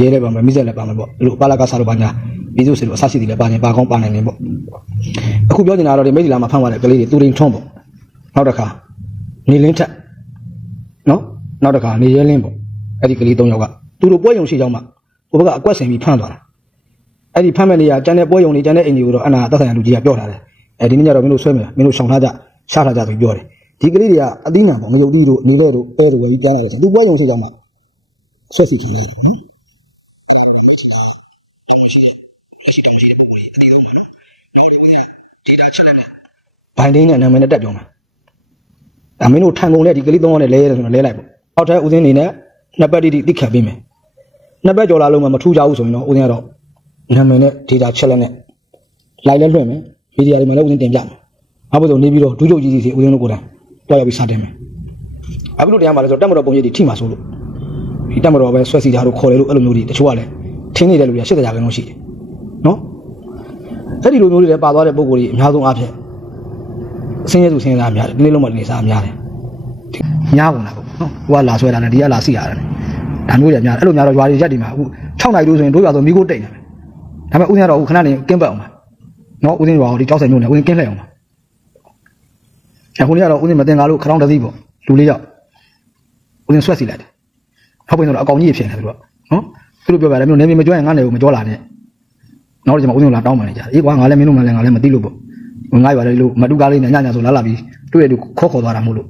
ရေးလည်းပါမယ်မိစက်လည်းပါမယ်ပေါ့ဒီလိုပါလာကစားလို့ပါညာပြီးစုစီလို့အဆရှိတယ်လည်းပါနေပါကောင်းပါနိုင်နေပေါ့အခုပြောနေတာတော့ဒီမိတ်ဒီလာမှာဖမ်းသွားတဲ့ကလေးတွေတူရင်ထွန်းပေါ့နောက်တစ်ခါနေလင်းထက်နော်နောက်တစ်ခါနေရဲလင်းပေါ့အဲ့ဒီကလေး၃ယောက်ကသူတို့ပွဲရုံရှိကြောင်းမှဟိုဘက်ကအကွက်ဆင်ပြီးဖမ်းသွားတာအဲ့ဒီဖမ်းမဲ့နေရကျန်တဲ့ပွဲရုံတွေကျန်တဲ့အိမ်တွေကိုတော့အနာသက်ဆိုင်ရာလူကြီးကပြောထားတယ်အဲဒီနေ့ကျတော့မင်းတို့ဆွဲမယ်မင်းတို့ရှောင်ထားကြရှားထားကြဆိုပြောတယ်ဒီကလေးတွေကအသီးနှံပေါ့မယုတ်သီးတို့နေတဲ့တို့အဲတို့ပဲကြီးကျန်လာတယ်ဆိုသူပွဲရုံရှိကြောင်းမှဆွဲစီထင်တယ်နော် ရှိတယ်လက် ရှိတောင်းရှိတဲ့ပုံကိုအတီးဆုံးမှာနော်။နောက်ဒီဥစ္စာဒေတာချက်လက်နဲ့ဘိုင်ဒင်းနဲ့နာမည်နဲ့တက်ပြောမှာ။ဒါမင်းတို့ထိုင်ကုန်နဲ့ဒီကလေးသုံးယောက်နဲ့လဲရတယ်ဆိုတော့လဲလိုက်ပေါ့။အောက်ထပ်ဥစဉ်နေနဲ့နှစ်ပတ်တိတိသိခံပေးမယ်။နှစ်ပတ်ကျော်လာလုံးမှမထူးကြဘူးဆိုရင်တော့ဥစဉ်ကတော့နာမည်နဲ့ဒေတာချက်လက်နဲ့လိုက်လဲလွှင့်မယ်။မီဒီယာတွေမှာလည်းဥစဉ်တင်ပြမယ်။နောက်ပြီးတော့နေပြီးတော့ဒူးချုပ်ကြီးစီစီဥစဉ်တို့ကိုယ်တိုင်တွားရောက်ပြီးစတင်မယ်။အခုတို့တရားမှာလဲဆိုတော့တက်မတော်ပုံရိပ်တွေထိမှာဆိုလို့ဒီတက်မတော်ပဲဆွဲစီတာတို့ခေါ်တယ်လို့အဲ့လိုမျိုးတွေတချို့ကလည်းထင်းနေတဲ့လူတွေက80ရာခိုင်နှုန်းရှိတယ်။ နော်အဲ့ဒီလိုမျိုးတွေလည်းပါသွားတဲ့ပုံကိုယ်ကြီးအများဆုံးအားဖြင့်အစင်းရဲစုစင်းရဲသားများတယ်ဒီနေ့လုံးမနေစားများတယ်ညားကုန်တာပေါ့နော်ဟိုကလာဆွဲတာနဲ့ဒီကလာစီရတယ်ဒါမျိုးတွေများတယ်အဲ့လိုများတော့ရွာတွေရက်ဒီမှာအခု6နိုင်လို့ဆိုရင်တို့ရွာဆိုမိကိုတိတ်နေတယ်ဒါပေမဲ့ဦးစင်းကတော့အခုခဏနေကင်းပတ်အောင်ပါနော်ဦးစင်းရွာကိုဒီကြောက်ဆိုင်မျိုးနဲ့ဦးစင်းကင်းလှည့်အောင်ပါအခုနေ့ကတော့ဦးစင်းမတင်ကားလို့ခရောင်းတစ်စီးပေါ့လူလေးယောက်ဦးစင်းဆွဲစီလိုက်တယ်ဟုတ်ပြီဆိုတော့အကောင်ကြီးဖြစ်နေတယ်သူကနော်သူတို့ပြောပါတယ်မျိုးနေမကြွရင်ငါနေကိုမကြောလာနဲ့ နောက်တော့ကျွန်တော်ဦးစင်းလာတောင်းပန်နေကြတယ်အေးကွာငါလည်းမင်းတို့မှလည်းငါလည်းမသိလို့ပေါ့ငါရွာလေးလို့မတူကားလေးနဲ့ညညဆိုလာလာပြီးတွေ့ရတူခေါ်ခေါ်သွားတာမို့လို့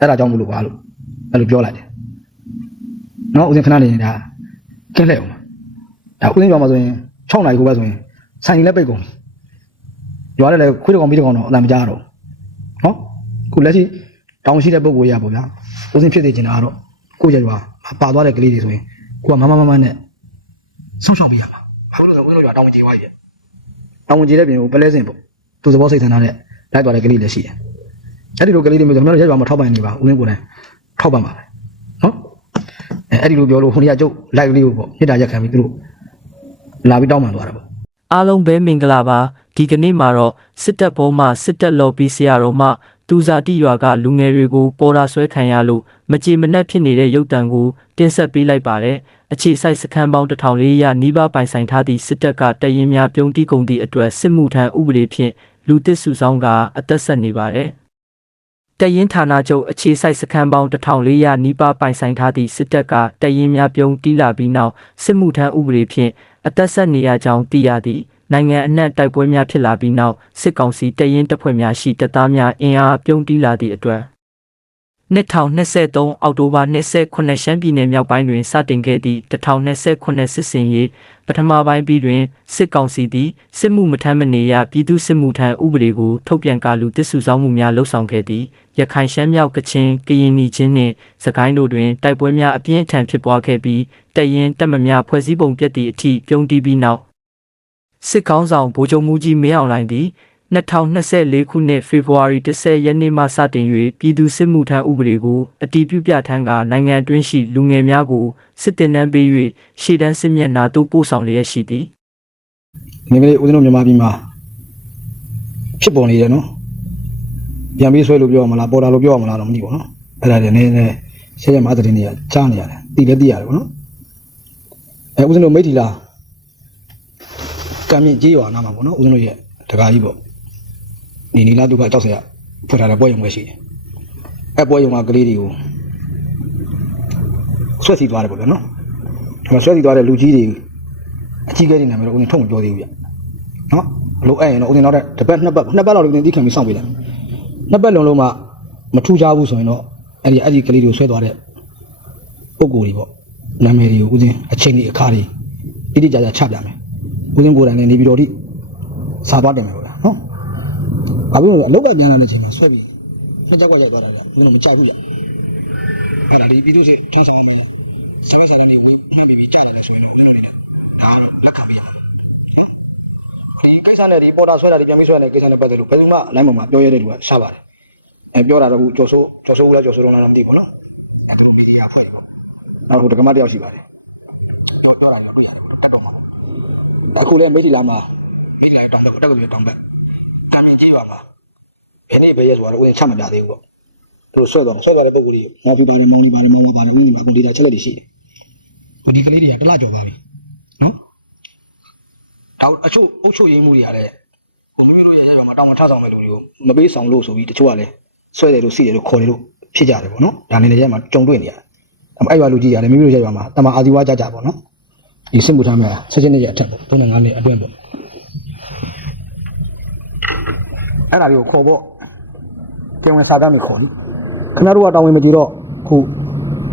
အဲ့ဒါကြောင့်မို့လို့ကွာလို့အဲ့လိုပြောလိုက်တယ်နော်ဦးစင်းခဏနေနေတာကင်းလဲအောင်ဒါဦးစင်းပြောမှာဆိုရင်6နိုင်ကိုပဲဆိုရင်ဆိုင်ကြီးလည်းပိတ်ကုန်ပြီရွာလည်းလည်းခွေးတကောင်ပြီးတကောင်တော့အတန်မကြားတော့နော်ခုလက်ရှိတောင်းရှိတဲ့ပုံကိုရပါဗျာဦးစင်းဖြစ်နေချင်တာကတော့ကိုယ့်ရွာပါသွားတဲ့ကလေးတွေဆိုရင်ကိုကမမမမနဲ့ဆုံးရှောက်ပြရမှာ ဘုန်းတော်ကဦးဇင်းတို့ကတောင်းဝင်ကြီးသွားပြီ။တောင်းဝင်ကြီးတဲ့ပြင်ကိုပလဲစင်ပေါ့။သူသဘောစိတ်ဆန္ဒနဲ့လိုက်သွားတဲ့ကလေးလည်းရှိတယ်။အဲ့ဒီလိုကလေးတွေမျိုးကျွန်တော်တို့ရက်ရွာမှာထောက်ပံ့နေပါဦးဇင်းကိုယ်တိုင်ထောက်ပံ့ပါပဲ။နော်။အဲအဲ့ဒီလိုပြောလို့ခုနေ့ကကျုပ်လိုက်ကလေးကိုပေါ့မြစ်တာရက်ခံပြီးသူတို့လာပြီးတောင်းပန်သွားတာပေါ့အားလုံးပဲမင်္ဂလာပါဒီကနေ့မှာတော့စစ်တပ်ဘောမှစစ်တပ်လော်ပြီးဆရာတော်မှသူဇာတိရွာကလူငယ်တွေကိုပေါ်တာဆွဲခံရလို့မကြေမနက်ဖြစ်နေတဲ့ရုပ်တံကိုတင်ဆက်ပေးလိုက်ပါတယ် အခြေစိုက်စခန်းပေါင်း1400နီးပါးပိုင်ဆိုင်ထားသည့်စစ်တပ်ကတရင်များပြုံးတီးကုန်သည့်အတွက်စစ်မှုထမ်းဥပဒေဖြင့်လူတစ်စုဆောင်ကအသက်ဆက်နေပါတယ်တရင်ဌာနချုပ်အခြေစိုက်စခန်းပေါင်း1400နီးပါးပိုင်ဆိုင်ထားသည့်စစ်တပ်ကတရင်များပြုံးတီးလာပြီးနောက်စစ်မှုထမ်းဥပဒေဖြင့်အသက်ဆက်နေရကြောင်းသိရသည့်နိုင်ငံအနှံ့တိုက်ပွဲများဖြစ်လာပြီးနောက်စစ်ကောင်စီတရင်တပ်ဖွဲ့များရှိတပ်သားများအင်အားပြုံးတီးလာသည့်အတွက် 2023အောက်တိုဘာ28ရှမ်းပြည်နယ်မြောက်ပိုင်းတွင်စတင်ခဲ့သည့်2029စစ်စင်ရေးပထမပိုင်းပြီးတွင်စစ်ကောင်စီသည်စစ်မှုမထမ်းမနေရပြည်သူစစ်မှုထမ်းဥပဒေကိုထုတ်ပြန်ကာလူတစ်စုဆောင်မှုများလှုပ်ဆောင်ခဲ့သည်ရခိုင်ရှမ်းမြောက်ကချင်ကရင်နီချင်းနှင့်စကိုင်းတို့တွင်တိုက်ပွဲများအပြင်းအထန်ဖြစ်ပွားခဲ့ပြီးတရင်တပ်မများဖွဲ့စည်းပုံပြက်သည့်အထိပြုံးတီးပြီးနောက်စစ်ကောင်းဆောင်ဗိုလ်ချုပ်မူကြီးမင်းအောင်လှိုင်သည် 2024ခုနှစ်ဖေဖော်ဝါရီ10ရက်နေ့မှစတင်၍ပြည်သူစစ်မှုထမ်းဥပဒေကိုအတည်ပြုပြထမ်းကနိုင်ငံအတွင်းရှိလူငယ်များကိုစစ်တင်နှန်းပေး၍ရှေ့တန်းစစ်မျက်နှာသို့ပို့ဆောင်လျက်ရှိသည်။ဒီကလေးဦးဇင်းတို့မြန်မာပြည်မှာဖြစ်ပေါ်နေတယ်နော်။ပြန်ပြီးဆွဲလို့ပြောရမလားပေါ်တာလို့ပြောရမလားတော့မသိဘူးနော်။အဲ့ဒါတွေနည်းနည်းဆက်ရမှာတဲ့နေရကြားနေရတယ်။တည်လည်းတည်ရတယ်ပေါ့နော်။အဲဦးဇင်းတို့မိထီလာကံမြင့်ကြီးရွာနာမှာပေါ့နော်ဦးဇင်းတို့ရဲ့တကားကြီးပေါ့။ ဒီနီလာဒုက္ခကြောက်စရာဖွင့်ထားတဲ့ပွဲရုံပဲရှိတယ်။အဲပွဲရုံကကလေးတွေကိုဆွဲစီသွားတယ်ပေါ့ဗျာနော်။ဒီမှာဆွဲစီသွားတဲ့လူကြီးတွေအကြီးကဲနေနာမည်တော့ဦးဇင်းထုတ်မပြောသေးဘူးဗျ။နော်။လို့အဲ့ရင်တော့ဦးဇင်းနောက်တဲ့တစ်ပတ်နှစ်ပတ်နှစ်ပတ်လောက်ဦးဇင်းသိခံပြီးစောင့်ပေးလိုက်။နှစ်ပတ်လုံးလုံးမှမထူးကြဘူးဆိုရင်တော့အဲ့ဒီအဲ့ဒီကလေးတွေကိုဆွဲသွားတဲ့ပုံကိုယ်တွေပေါ့။နာမည်တွေကိုဦးဇင်းအချိန်ကြီးအခါကြီးတိတိကျကျချပြမယ်။ဦးဇင်းကိုယ်တိုင်လည်းနေပြီးတော့ဒီစာပါတင်မယ်ပေါ့ဗျာနော်။ ဘာဖြစ်လို့လဲအလောက်ကပြန်လာတဲ့အချိန်မှာဆွဲပြီးနှစ်ကြောက်ကရိုက်သွားတာလေဦးဇင်းမကြောက်ဘူးဗျ။အဲ့ဒါဒီပြီးသူစီထိဆောင်နေစမိစနေနေမှမှပြီးပြီးကြားတယ်ဆိုတော့ဒါတော့လက်ခံပြရမှာ။ဒီကိစ္စနဲ့ဒီပေါ်တာဆွဲတာဒီပြန်ပြီးဆွဲတဲ့ကိစ္စနဲ့ပတ်သက်လို့ဘယ်သူမှအနိုင်မမှာပြောရတဲ့လူကရှားပါတယ်။အဲပြောတာတော့ကျော်စိုးကျော်စိုးဦးလားကျော်စိုးလုံးလားမသိဘူးနော်။အဲဒီမီဒီယာဖိုင်ပေါ့။နောက်ဟိုတက္ကမတယောက်ရှိပါတယ်။ပြောပြောတာပြောလို့ရတယ်တက်တော့မှာ။အခုလည်းမိထီလာမှာမိထီလာတောင်းတက်တက်ကတော့တောင်းပဲ။ခံကြည့်ပါမှာ။ ဘယ်နေ့ပဲရဲဆိုတော့ဦးချမပြသေးဘူးပေါ့။သူဆွဲတော့ဆွဲတော့တဲ့ပုံကိုယ်ကြီးမော်ဖီပါတယ်မောင်လီပါတယ်မောင်မပါတယ်ဦးညီမကွန်ဒီတာချက်လက်တွေရှိတယ်။ဒီကလေးတွေကတစ်လကြော်သွားပြီနော်တော့အချို့အုပ်ချုပ်ရေးမှုတွေကလည်းဟိုမင်းတို့ရဲ့ရဲ့မှာတောင်းမထဆောင်မဲ့လူတွေကိုမပေးဆောင်လို့ဆိုပြီးတချို့ကလည်းဆွဲတယ်လို့စီတယ်လို့ခေါ်တယ်လို့ဖြစ်ကြတယ်ပေါ့နော်ဒါနဲ့လည်းရဲ့မှာကြုံတွေ့နေရတယ်အဲ့အဲ့ရွာလူကြီးရတယ်မိမိတို့ရဲ့ရွာမှာတမအာဒီဝါကြကြပေါ့နော်ဒီစစ်မှုထမ်းမဲ့ဆက်ချင်းနှစ်ရက်အထက်ပေါ့၃နဲ့၅နှစ်အတွင်းပေါ့အဲ့ဒါတွေကိုခေါ်ဖို့ ကျင်ဝင်စာသားမျိုးခေါ်လိခင်ဗျားတို့ကတောင်းဝင်မကြည့်တော့ခု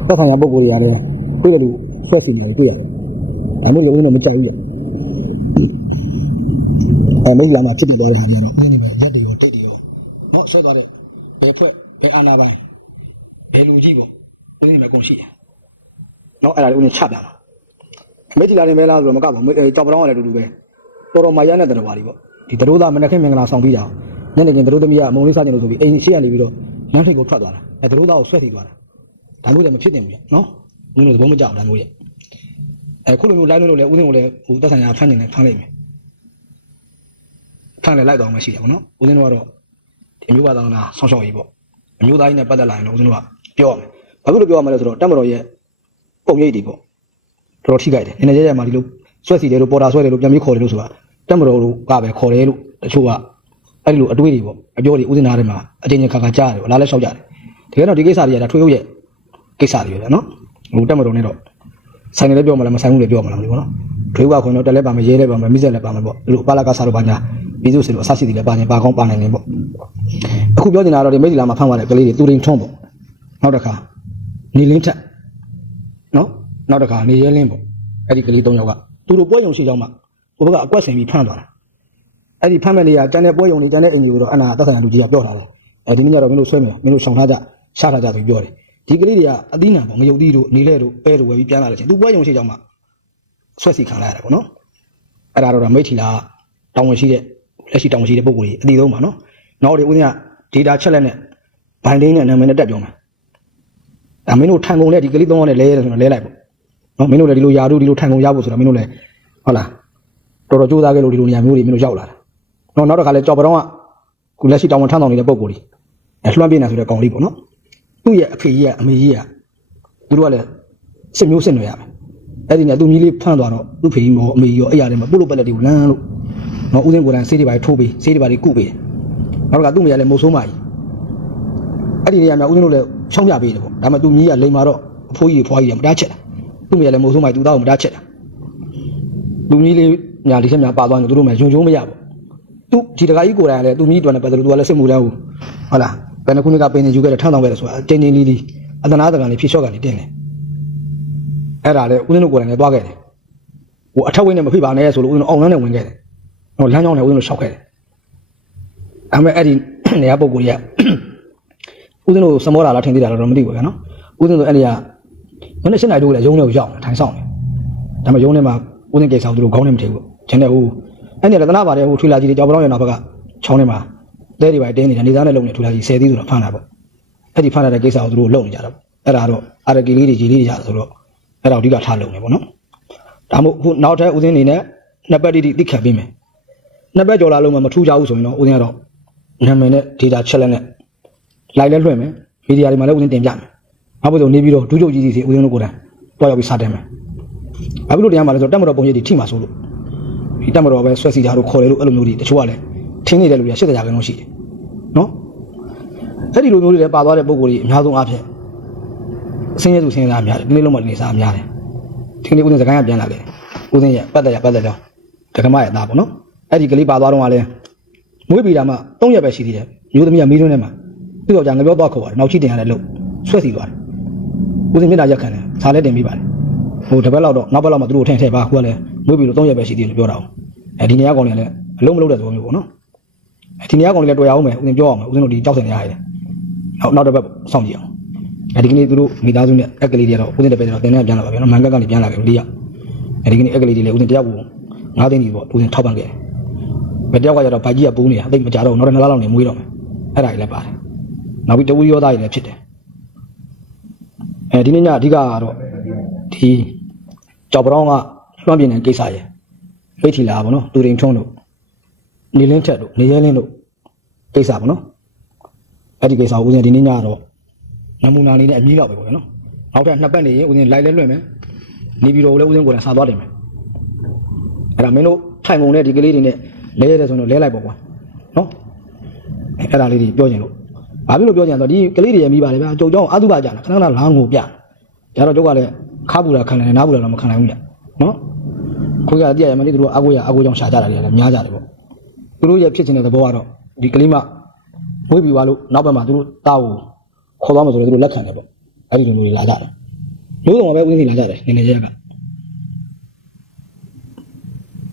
သက်ဆိုင်ရာပုံကိုယ်တွေရတယ်တွေ့တယ်လို့ဆွဲစီနေတယ်တွေ့ရတယ်ဒါမျိုးလည်းဦးနဲ့မကြိုက်ဘူးရဲ့အဲမိလာမှာဖြစ်ပြသွားတဲ့ဟာတွေကတော့ပြင်းနေပဲရက်တွေရောတိတ်တွေရောဟောဆက်သွားတဲ့ဘယ်ထွက်ဘယ်အာနာပိုင်းဘယ်လူကြီးပေါ့ပြင်းနေပဲအကုန်ရှိတယ်နော်အဲ့ဒါလေးဦးနေချပြတာမိတိလာနေမဲလားဆိုတော့မကပါဘူးကြောက်ပတောင်းကလည်းအတူတူပဲတော်တော်မာရနဲ့တော်ပါလီပေါ့ဒီတို့သားမနက်ခင်းမင်္ဂလာဆောင်ပြီးတာ ညနေခင်းတို့သမီးကအမုံလေးစားနေလို့ဆိုပြီးအိမ်ရှိရနေပြီးတော့လမ်းထိပ်ကိုထွက်သွားတာအဲတို့သားကိုဆွဲထိသွားတာဒါမျိုးလည်းမဖြစ်တင်ဘူးပြနော်ဦးနေတို့သဘောမကျဘူးဒါမျိုးရဲ့အဲခုလိုမျိုးလိုက်လို့လည်းဦးနေကိုလည်းဟိုတက်ဆိုင်ရာဖမ်းနေတယ်ဖမ်းလိုက်မယ်ဖန်လည်းလိုက်တော့မှရှိတယ်ပေါ့နော်ဦးဇင်းတို့ကတော့ဒီအမျိုးသားသားနာဆောင်းရှောက်ရေးပေါ့အမျိုးသားကြီးနဲ့ပတ်သက်လာရင်တော့ဦးဇင်းတို့ကပြောရမယ်ဘာဖြစ်လို့ပြောရမလဲဆိုတော့တက်မတော်ရဲ့ပုံရိပ်တွေပေါ့တော်တော်ထိခိုက်တယ်နည်းနည်းရဲရဲမှဒီလိုဆွဲစီတယ်လို့ပေါ်တာဆွဲတယ်လို့ပြန်ပြီးခေါ်တယ်လို့ဆိုတာတက်မတော်တို့ကပဲခေါ်တယ်လို့တချို့က အဲ့ဒီလိုအတွေးတွေပေါ့အပြောတွေဦးဇင်းသားတွေမှာအတင်းချင်းခါခါကြားတယ်ပေါ့လာလဲလျှောက်ကြတယ်တကယ်တော့ဒီကိစ္စတွေကဒါထွေးရုပ်ရဲ့ကိစ္စတွေပဲနော်ဟိုတက်မတော်နဲ့တော့ဆိုင်တယ်လည်းပြောမှလည်းမဆိုင်ဘူးလည်းပြောမှလည်းမသိဘူးနော်ထွေးကခွင်တော့တက်လဲပါမယ်ရဲလဲပါမယ်မိဆက်လဲပါမယ်ပေါ့ဒီလိုပါလာကစားတော့ပါညာပြည်သူ့စီလို့အဆရှိတယ်လည်းပါနေပါကောင်းပါနိုင်နေပေါ့အခုပြောနေတာတော့ဒီမိတ်ဒီလာမှာဖမ်းသွားတဲ့ကလေးတွေသူရင်ထုံးပေါ့နောက်တစ်ခါနေလင်းထက်နော်နောက်တစ်ခါနေရဲလင်းပေါ့အဲ့ဒီကလေး၃ယောက်ကသူတို့ပွဲရုံရှိကြောင်းမှဟိုဘက်ကအကွက်ဆင်ပြီးဖမ်းသွားတာ အဲ့ဒီဖမ်းမဲ့နေရတန်းတဲ့ပွဲရုံနေတန်းတဲ့အင်ဂျီကိုတော့အနာသက်ဆိုင်ရာလူကြီးကပြောထားတယ်အဲဒီနေ့ကတော့မင်းတို့ဆွဲမယ်မင်းတို့ရှောင်ထားကြရှားထားကြဆိုပြီးပြောတယ်ဒီကလေးတွေကအသီးနံပေါ့ငရုတ်သီးတို့နေလဲတို့ပဲတို့ဝယ်ပြီးပြန်လာတယ်ချင်းသူပွဲရုံရှိကြောင်းမှဆွဲစီခံလိုက်ရတယ်ပေါ့နော်အဲ့ဒါတော့မိတ်ထီလာတောင်းဝင်ရှိတဲ့လက်ရှိတောင်းရှိတဲ့ပုံကိုယ်ကြီးအတိဆုံးပါနော်။နောက်ဒီဦးဇင်းက data ချက်လက်နဲ့ဘိုင်လင်းနဲ့နာမည်နဲ့တက်ပြောမှာ။ဒါမင်းတို့ထန်ကုန်နဲ့ဒီကလေးသုံးရနဲ့လဲရတယ်ဆိုတော့လဲလိုက်ပေါ့။နော်မင်းတို့လည်းဒီလိုယာတို့ဒီလိုထန်ကုန်ရဖို့ဆိုတော့မင်းတို့လည်းဟုတ်လားတော်တော်ကြိုးစားခဲ့လို့ဒီလိုနေရာမျိုးတွေမင်းတို့ရောက်လာတာ။ နော်နောက်တစ်ခါလဲကြော်ပတောင်းကခုလက်ရှိတောင်းဝန်ထမ်းဆောင်နေတဲ့ပုံကိုယ်ကြီးအဲလွှမ်းပြနေဆိုတဲ့ကောင်လေးပေါ့နော်။သူ့ရဲ့အဖေကြီးကအမေကြီးကသူတို့ကလည်းစစ်မျိုးစစ်နွယ်ရမယ်။အဲ့ဒီနဲ့သူမြည်လေးဖမ်းသွားတော့သူ့ဖေကြီးမောအမေကြီးရောအဲ့ရတယ်မပုတ်လို့ပက်လက်တွေကိုလမ်းလို့နော်ဦးစင်းကိုယ်တိုင်ဆေးတွေပါထိုးပေးဆေးတွေပါကုပေးနောက်ကသူ့မိရလည်းမုတ်ဆိုးမကြီးအဲ့ဒီနေရာမှာဦးစင်းတို့လည်းချောင်းပြပေးတယ်ပေါ့ဒါမှသူမြည်ကလိန်မာတော့အဖိုးကြီးဖွားကြီးကမတားချက်တာသူ့မိရလည်းမုတ်ဆိုးမကြီးသူ့သားကိုမတားချက်တာသူမြည်လေးညာလေးချက်များပါသွားရင်သူတို့မှယုံကြိုးမရဘူး သူဒီတကာကြီးကိုယ်တိုင်လည်းသူမြည်တွန်းတယ်ပဲသူကလည်းစစ်မှုလဲဟုတ်ဟုတ်လားဘယ်နှခုနှစ်ကပင်နေယူခဲ့တယ်ထမ်းဆောင်ခဲ့တယ်ဆိုတာတင်းတင်းလေးလေးအသနာတကန်လေးဖြစ်လျှော့ကန်လေးတင်းတယ်အဲ့ဒါလည်းဦးစင်းတို့ကိုယ်တိုင်လည်းသွားခဲ့တယ်ဟိုအထက်ဝင်းနဲ့မဖိပါနဲ့ဆိုလို့ဦးစင်းတို့အောင်လန်းနဲ့ဝင်ခဲ့တယ်ဟိုလမ်းကြောင်းနဲ့ဦးဇင်းတို့ရှောက်ခဲ့တယ်။အမေအဲ့ဒီနေရာပုံကိုကြီးကဦးဇင်းတို့စမောတာလားထင်သေးတာလားတော့မသိဘူးဗျာနော်။ဦးဇင်းတို့အဲ့ဒီကမနေ့ရှင်းနိုင်တို့လည်းရုံးထဲကိုရောက်နေထိုင်ဆောင်တယ်။ဒါပေမဲ့ရုံးထဲမှာဦးဇင်းကိစ္စကိုသူတို့ခေါင်းနဲ့မထည့်ဘူး။ကျန်တဲ့ဟို အဲ့ဒီကတနာပါတယ်ဟိုထွေလာကြီးတွေကြောက်ပလောင်းရနာဘက်ကချောင်းထဲမှာတဲတွေပါတင်းနေတာနေသားနဲ့လုံနေထွေလာကြီး10သီးဆိုတော့ဖမ်းတာပေါ့။အဲ့ဒီဖမ်းရတဲ့ကိစ္စကိုသူတို့လုံနေကြတာပေါ့။အဲ့ဒါတော့အာရကီလေးတွေကြီးလေးတွေရတယ်ဆိုတော့အဲ့ဒါကိုအဓိကထားလုံနေပေါ့နော်။ဒါမှမဟုတ်ခုနောက်ထပ်ဦးဇင်းအနေနဲ့နှစ်ပတ်တိတိသိခံပေးမယ်။နှစ်ဘက်ကြော်လာလုံးမှမထူးကြဘူးဆိုရင်တော့ဦးဇင်းကတော့နာမည်နဲ့ data ချက်လက်နဲ့လိုက်လဲလွှင့်မယ်မီဒီယာတွေမှာလည်းဦးဇင်းတင်ပြမယ်နောက်ပြီးတော့နေပြီးတော့ဒူးချုပ်ကြီးစီစီဦးဇင်းတို့ကိုယ်တိုင်တွားရောက်ပြီးစတင်မယ်ဘာဖြစ်လို့တရားမှာလဲဆိုတော့တက်မတော်ပုံရိပ်တွေထိမှာဆိုလို့ ဒီတက်မတော်ပဲဆွဲစီတာတို့ခေါ်တယ်လို့အဲ့လိုမျိုးတွေတချို့ကလည်းထင်းနေတဲ့လူတွေက80ရာခိုင်နှုန်းရှိတယ်နော်အဲ့ဒီလိုမျိုးတွေလည်းပါသွားတဲ့ပုံကိုယ်ကြီးအများဆုံးအားဖြင့်အစင်းရဲသူစင်းရဲသားများတယ်ဒီနေ့လုံးမနေစားများတယ်ဒီနေ့ဦးဇင်းစကိုင်းကပြန်လာခဲ့ဦးဇင်းရဲ့ပတ်သက်ရပတ်သက်ကြောင်းဒကမရဲ့သားပေါ့နော်အဲ့ဒီကလေးပါသွားတော့ကလည်းမွေးပြီးတာမှ၃ရက်ပဲရှိသေးတယ်မျိုးသမီးကမီးတွင်းထဲမှာသူ့ယောက်ျားငပြောတော့ခေါ်ပါတယ်နောက်ချိတင်ရတဲ့လို့ဆွဲစီသွားတယ်ဦးစင်မျက်နှာရက်ခံတယ်စားလဲတင်ပြီးပါတယ်ဟိုတစ်ပတ်လောက်တော့နောက်ပတ်လောက်မှသူတို့ထင်ထည့်ပါခုကလည်း မွေးပြီးတော့၃ရက်ပဲရှိသေးတယ်လို့ပြောတာအောင်အဲဒီနေရာကောင်လေးလည်းအလုံးမလုံးတဲ့သဘောမျိုးပေါ့နော်အဲဒီနေရာကောင်လေးလည်းတွေ့ရအောင်မယ်ဦးစင်ပြောအောင်မယ်ဦးစင်တို့ဒီကြောက်စင်နေရတယ်နောက်နောက်တစ်ပတ်စောင့်ကြည့်အောင်အဲဒီကနေ့သူတို့မိသားစုနဲ့အက်ကလေးတွေကတော့ဦးစင်တစ်ပတ်တော့တင်နေပြန်လာပါဗျာနော်မန်ကက်ကနေပြန်လာပြီလေးရအဲဒီကနေ့အက်ကလေးတွေလည်းဦးစင်တယောက်ကို၅သိန်းကြီးပေါ့ဦးစင်ထောက်ပံ့ခဲ့တယ်။မတယောက်ကကြတော့ဗိုက်ကြီးကပူးနေတာအသိမကြတော့ဘူးနောက်တစ်နှစ်လလောက်နေမွေးတော့မယ်။အဲ့ဒါကြီးလည်းပါတယ်။နောက်ပြီးတဝီရောသားကြီးလည်းဖြစ်တယ်။အဲဒီနေ့ညအဓိကကတော့ဒီကြောက်ပရောင်းက လွှမ်းပြင်းတဲ့ကိစ္စရယ်။မိထီလာပေါ့နော်။သူရင်ထုံးတို့နေလင်းထက်တို့နေရဲလင်းတို့ကိစ္စပေါ့နော်။အဲ့ဒီကိစ္စကိုဦးဇင်းဒီနေ့ညကတော့နမူနာလေးနဲ့အမြင့်လောက်ပဲပေါ့နော်။နောက်ထပ်နှစ်ပတ်နေရင်ဦးဇင်းလိုက်လဲလွှင့်မယ်။နေပြည်တော်ကိုလည်းဦးစင်းကိုယ်တိုင်စာသွားတယ်မယ်အဲ့ဒါမင်းတို့ထိုင်ကုန်တဲ့ဒီကလေးတွေနဲ့လဲရတယ်ဆိုတော့လဲလိုက်ပေါ့ကွာနော်အဲ့ဒါလေးတွေပြောချင်လို့ဘာဖြစ်လို့ပြောချင်လဲဆိုတော့ဒီကလေးတွေရမိပါလေဗျာကြုံကြောင်းအတုပါကြတာခဏခဏလမ်းကိုပြကြတော့ကျုပ်ကလည်းခါပူတာခံနိုင်တယ်နားပူတာတော့မခံနိုင်ဘူးညနော် ခွေးကတည်းကမနေ့သူတို့အကိုရအကိုကြောင့်ရှာကြတာတွေလည်းများကြတယ်ပေါ့သူတို့ရဲ့ဖြစ်နေတဲ့သဘောကတော့ဒီကလေးမဝေးပြီးသွားလို့နောက်ဘက်မှာသူတို့တားကိုခေါ်သွားမှဆိုတော့သူတို့လက်ခံတယ်ပေါ့အဲ့ဒီလိုမျိုးတွေလာကြတယ်လို့တော့ပဲဦးစင်းစီလာကြတယ်နည်းနည်းရက်က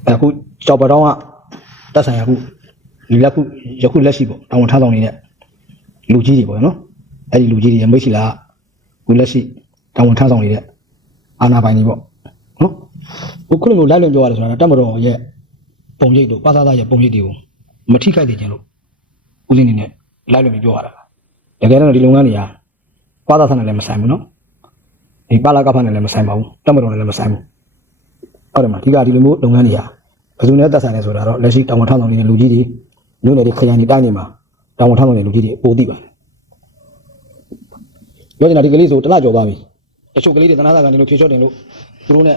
အခုကြောက်ပတောင်းကတက်ဆိုင်ရခုဒီလက်ခုယခုလက်ရှိပေါ့တောင်းဝန်ထားဆောင်နေတဲ့လူကြီးတွေပေါ့နော်အဲ့ဒီလူကြီးတွေရမိတ်ရှိလားခုလက်ရှိတောင်းဝန်ထားဆောင်နေတဲ့အာနာပိုင်တွေပေါ့နော် ခုခုလိုမျိုးလိုက်လွန်ပြောရတယ်ဆိုတာတက်မတော်ရဲ့ပုံရိပ်တို့ပါသာသားရဲ့ပုံရိပ်တွေကိုမထိခိုက်သေးခြင်းလို့ဦးစင်းနေနဲ့လိုက်လွန်ပြီးပြောရတာတကယ်တော့ဒီလုပ်ငန်းတွေကပါသာဆန်နဲ့လည်းမဆိုင်ဘူးနော်ဒီပါလာကဖနဲ့လည်းမဆိုင်ပါဘူးတက်မတော်နဲ့လည်းမဆိုင်ဘူးဟုတ်တယ်မလားဒီကဒီလိုမျိုးလုပ်ငန်းတွေဟာဘယ်သူနဲ့သက်ဆိုင်လဲဆိုတာတော့လက်ရှိတောင်ဝန်ထောက်ဆောင်နေတဲ့လူကြီးတွေမြို့နယ်တွေခရိုင်တွေတိုင်းတွေမှာတောင်ဝန်ထောက်ဆောင်နေတဲ့လူကြီးတွေပိုသိပါတယ်ပြောချင်တာဒီကလေးဆိုတစ်လကျော်သွားပြီတချို့ကလေးတွေသနာသာကနေလို့ဖြေချော့တင်လို့သူတို့နဲ့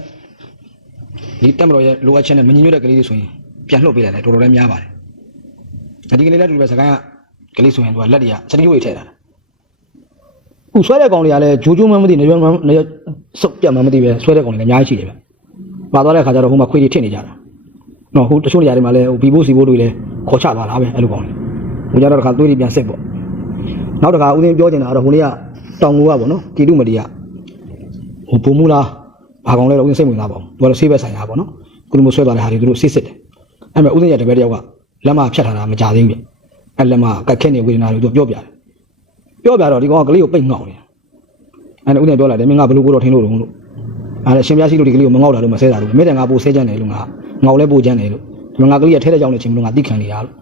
ဒီတက်မတော်ရဲ့လိုအပ်ချက်နဲ့မညီညွတ်တဲ့ကလေးတွေဆိုရင်ပြန်လှုပ်ပေးလိုက်တယ်တော်တော်လေးများပါတယ်ဒီကလေးလည်းတူပဲစကိုင်းကကလေးဆိုရင်သူကလက်တွေကစတိဝေထည့်တာခုဆွဲတဲ့ကောင်တွေကလည်းဂျိုးဂျိုးမှမသိနေရွမှနေစုပ်ပြတ်မှမသိပဲဆွဲတဲ့ကောင်တွေလည်းအများကြီးရှိတယ်ဗျ။ပါသွားတဲ့ခါကျတော့ဟိုမှာခွေးတွေထစ်နေကြတာ။နော်ဟိုတချို့နေရာတွေမှာလည်းဟိုဘီဘိုးစီဘိုးတွေလည်းခေါ်ချသွားတာပဲအဲ့လိုကောင်တွေ။ဟိုကြတော့တစ်ခါသွေးတွေပြန်စစ်ပေါ့။နောက်တစ်ခါဦးသိန်းပြောချင်တာကတော့ဟိုနေ့ကတောင်ငူကပေါ့နော်ကီတုမတီကဟိုဘုံမူလား ဘာကောင်လဲတော့ဦးသိန်းစိတ်ဝင်စားပါဘူး။သူကလည်းဆေးဘက်ဆိုင်ရာပေါ့နော်။ကုလမဆွဲသွားတဲ့ဟာတွေသူတို့စစ်စစ်တယ်။အဲ့မဲ့ဦးသိန်းရတပည့်တယောက်ကလက်မဖြတ်ထားတာမကြသေးဘူးဗျ။အဲ့လက်မကတ်ခက်နေဝေဒနာတွေသူပြောပြတယ်။ပြောပြတော့ဒီကောင်ကကလေးကိုပိတ်ငေါ့နေတယ်အဲ့ဒါဦးနေပြောလာတယ်မင်းငါဘလို့ကိုတော့ထင်းလို့တော့လို့အဲ့ဒါရှင်ပြားရှိလို့ဒီကလေးကိုမငေါ့တာလို့မဆဲတာလို့မင်းတန်ငါပို့ဆဲကြတယ်လို့ငါငေါ့လဲပို့ကြတယ်လို့ဒီမှာငါကလေးကထဲတဲ့ကြောင်နေချင်းမလို့ငါသိခံနေတာလို့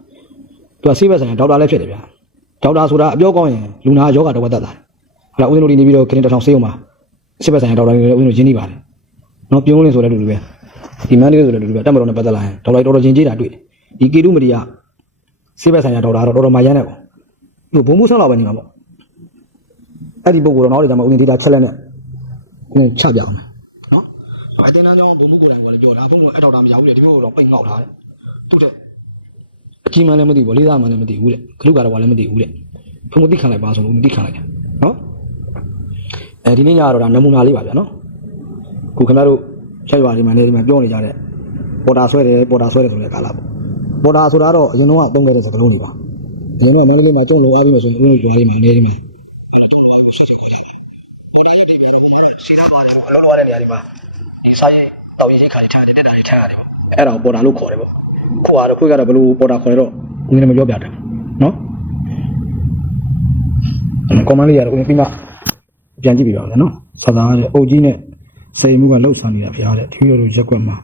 သူကဆေးဘက်ဆိုင်ဒေါက်တာလည်းဖြစ်တယ်ဗျာဒေါက်တာဆိုတာအပြောကောင်းရင်လူနာယောဂတော့ဝတ်တတ်တာဟလာဦးနေတို့ဒီနေပြီးတော့ခရင်တစ်ထောင်ဆေးအောင်ပါဆေးဘက်ဆိုင်ဒေါက်တာလည်းဦးနေတို့ရင်းနေပါတယ် နော်ပြုံးလင်းဆိုတဲ့လူလူပဲဒီမန်းလေးဆိုတဲ့လူလူပဲတက်မတော်နဲ့ပတ်သက်လာရင်ဒေါက်တာတော်တော်ချင်းကြီးတာတွေ့တယ်ဒီကေတုမတီကဆေးဘက်ဆိုင်ဒေါက်တာတော့တော်တော်မှရမ်းတယ်ပေါ့သူဘုံမှုဆန်းလောက်ပဲနေမှာပေါ့အဲ့ဒီပုံကတော့နောက်တွေကျမှဦးနေဒေတာချက်လက်နဲ့ကိုချပြအောင်မယ်နော်အတင်းတန်းကြောင်းဘုံမှုကိုယ်တိုင်ကလည်းပြောတာဘုံကအဲ့တော်တာမရဘူးလေဒီဘက်ကတော့ပိတ်ငေါက်ထားတယ်သူတဲ့အကြီးမှလည်းမသိဘူးလေးသားမှလည်းမသိဘူးတဲ့ခလုကတော့လည်းမသိဘူးတဲ့ဘုံမသိခံလိုက်ပါဆိုလို့မသိခံလိုက်တယ်နော်အဲဒီနေ့ညကတော့ဒါနမူနာလေးပါဗျာနော် ခုခင်ဗျားတို့ချက်ရွာဒီမှာနေဒီမှာပြောနေကြတဲ့ပေါ်တာဆွဲတယ်ပေါ်တာဆွဲတယ်ဆိုတဲ့ကာလပေါ့ပေါ်တာဆိုတာတော့အရင်တော့တုံးခဲ့တဲ့စကားလုံးတွေပါအရင်ကမန္တလေးမှာကျုံလို့အားပြီးလို့ဆိုရင်ဦးရွာလေးမှာနေဒီမှာလောလောရတဲ့နေရာဒီမှာဒီစာရေးတောက်ရေးခါလေးထားတယ်နဲ့တာလေးထားရတယ်ပေါ့အဲ့ဒါကိုပေါ်တာလို့ခေါ်တယ်ပေါ့ခုကတော့ခွေးကတော့ဘယ်လိုပေါ်တာခေါ်ရတော့ဦးနေမပြောပြတယ်နော်ကွန်မန့်လေးရတော့ဦးပြီးမှပြန်ကြည့်ပြပါဦးနော်ဆသာတဲ့အုပ်ကြီးနဲ့ စိန်မှုကလှုပ်ဆောင်နေတာဖျားတဲ့ဒီလိုလိုရက်ွက်မှာ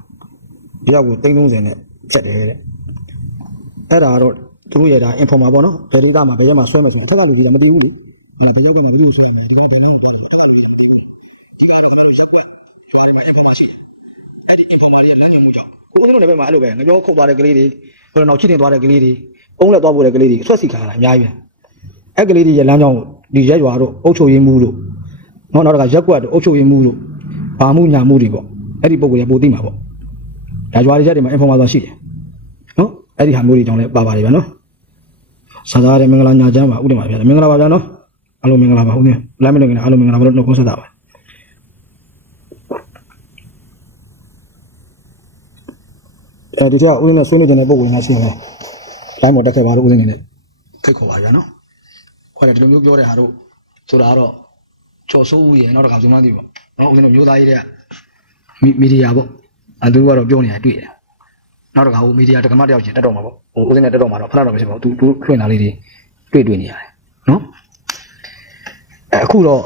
တယောက်ကို330နဲ့ဆက်တယ်တဲ့အဲ့ဒါကတော့သူတို့ရတာ informa ပေါ့နော်ဘယ်ဒေတာမှာဘယ်ရက်မှာဆွဲမယ်ဆိုတော့အထက်ကလူကြီးကမသိဘူးလေဒီလိုကမသိဘူးဆွဲမယ်ဒီလိုဘယ်လိုပါတယ်အဲ့ဒီ informal တွေလက်ညှိုးလို့ကြောင့်ကိုယ်တို့လည်းပဲမှာအဲ့လိုပဲငကြောခုတ်သွားတဲ့ကလေးတွေဘယ်တော့နောက်ချစ်တင်သွားတဲ့ကလေးတွေအုံးလက်သွားပို့တဲ့ကလေးတွေအဆွတ်စီခံရတာအများကြီးပဲအဲ့ကလေးတွေရဲ့လမ်းကြောင်းကိုဒီရက်ရွာတို့အုပ်ချုပ်ရေးမှုတို့နောက်နောက်တကရက်ကွက်တို့အုပ်ချုပ်ရေးမှုတို့ ဘာမှုညာမှုတွေပေါ့အဲ့ဒီပုံကိုရပိုသိမှာပေါ့ဒါရွာတွေချက်တွေမှာ informal သွားရှိတယ်နော်အဲ့ဒီဟာမျိုးတွေကြောင့်လည်းပါပါတယ်ဗျာနော်ဆန္ဒရမင်္ဂလာညာချမ်းပါဥတ္တမှာဗျာမင်္ဂလာပါဗျာနော်အားလုံးမင်္ဂလာပါဦးနေလမ်းမလို့ကအားလုံးမင်္ဂလာပါလို့နှုတ်ခွန်းဆက်တာပါအဲဒီထက်ဦးရင်းနဲ့ဆွေးနွေးကြတဲ့ပုံဝင်လာရှိရင်လိုင်းမော်တက်ခဲ့ပါလို့ဦးရင်းနေနဲ့ဖိတ်ခေါ်ပါဗျာနော်ခေါ်တယ်ဒီလိုမျိုးပြောတဲ့ဟာတို့ဆိုတာကတော့ကျော်စိုးဦးရဲ့နောက်တစ်ခါဇုံမသိပေါ့ နော်ဦးရင်းတို့မျိုးသားရေးတဲ့မီဒီယာပေါ့အတူကတော့ပြောနေတာတွေ့တယ်နောက်တစ်ခါဟိုမီဒီယာတက္ကမတယောက်ချင်းတက်တော့မှာပေါ့ဟိုဦးရင်းနဲ့တက်တော့မှာတော့ဖလားတော့မရှိပါဘူးသူသူထွင်လာလေးတွေတွေ့တွေ့နေရတယ်နော်အဲအခုတော့